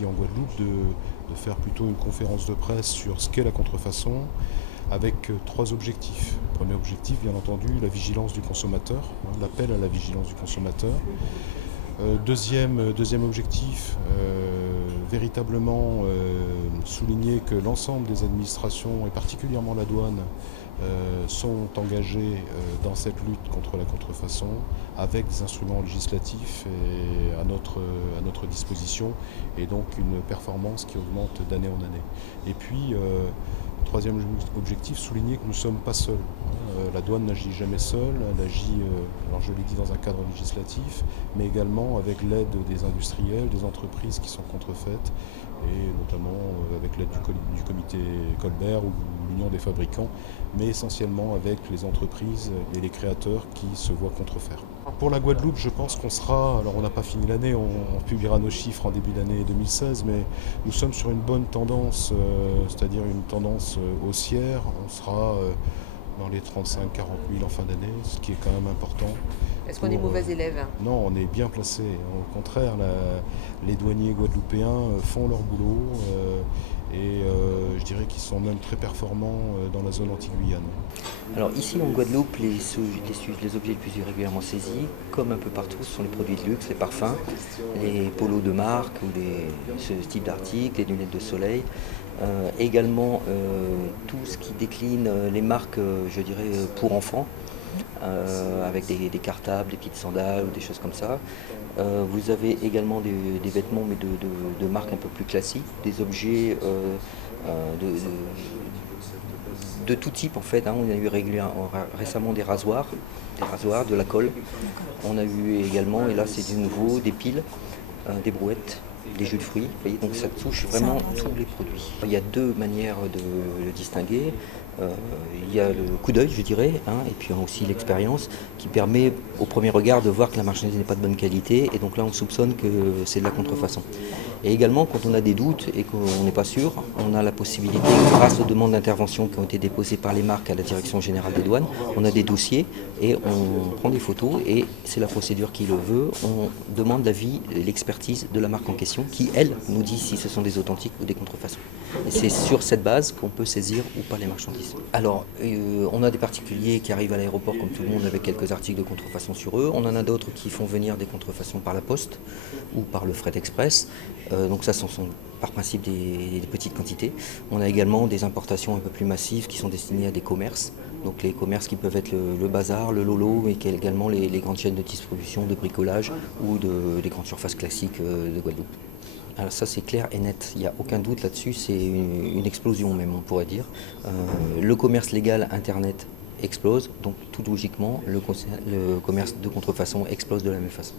ici en Guadeloupe de faire plutôt une conférence de presse sur ce qu'est la contrefaçon, avec trois objectifs. Premier objectif, bien entendu, la vigilance du consommateur, l'appel à la vigilance du consommateur. Deuxième objectif, véritablement souligner que l'ensemble des administrations, et particulièrement la douane, sont engagées dans cette lutte contre la contrefaçon avec des instruments législatifs à notre disposition et donc une performance qui augmente d'année en année. Et puis, troisième objectif, souligner que nous ne sommes pas seuls. La douane n'agit jamais seule, elle agit, alors je l'ai dit, dans un cadre législatif, mais également avec l'aide des industriels, des entreprises qui sont contrefaites, et notamment avec l'aide du comité Colbert ou l'Union des fabricants, mais essentiellement avec les entreprises et les créateurs qui se voient contrefaire. Pour la Guadeloupe, je pense qu'on sera, alors on n'a pas fini l'année, on publiera nos chiffres en début d'année 2016, mais nous sommes sur une bonne tendance, c'est-à-dire une tendance haussière. On sera dans les 35-40 000 en fin d'année, ce qui est quand même important. Est-ce qu'on est mauvais élève? Non, on est bien placé. Au contraire, les douaniers guadeloupéens font leur boulot et je dirais qu'ils sont même très performants dans la zone anti-Guyane. Alors ici en Guadeloupe, les objets les plus irrégulièrement saisis, comme un peu partout, ce sont les produits de luxe, les parfums, les polos de marque ou ce type d'articles, les lunettes de soleil. Également tout ce qui décline les marques, je dirais, pour enfants. Avec des cartables, des petites sandales ou des choses comme ça. Vous avez également des vêtements mais de marques un peu plus classiques, des objets de tout type en fait. On a eu récemment des rasoirs, de la colle. On a eu également, et là c'est du nouveau, des piles, des brouettes, des jus de fruits. Vous voyez, donc ça touche vraiment tous les produits. Il y a deux manières de le distinguer. Il y a le coup d'œil, je dirais, et puis aussi l'expérience qui permet au premier regard de voir que la marchandise n'est pas de bonne qualité et donc là on soupçonne que c'est de la contrefaçon. Et également quand on a des doutes et qu'on n'est pas sûr, on a la possibilité, grâce aux demandes d'intervention qui ont été déposées par les marques à la Direction générale des douanes, on a des dossiers et on prend des photos et c'est la procédure qui le veut, on demande l'avis et l'expertise de la marque en question qui, elle, nous dit si ce sont des authentiques ou des contrefaçons. Et c'est sur cette base qu'on peut saisir ou pas les marchandises. Alors, on a des particuliers qui arrivent à l'aéroport comme tout le monde avec quelques articles de contrefaçon sur eux. On en a d'autres qui font venir des contrefaçons par la poste ou par le fret express. Donc ça, ce sont par principe des petites quantités. On a également des importations un peu plus massives qui sont destinées à des commerces. Donc les commerces qui peuvent être le bazar, le lolo, et également les grandes chaînes de distribution, de bricolage ou des grandes surfaces classiques de Guadeloupe. Alors ça c'est clair et net, il n'y a aucun doute là-dessus, c'est une explosion même on pourrait dire. Le commerce légal internet explose, donc tout logiquement le commerce de contrefaçon explose de la même façon.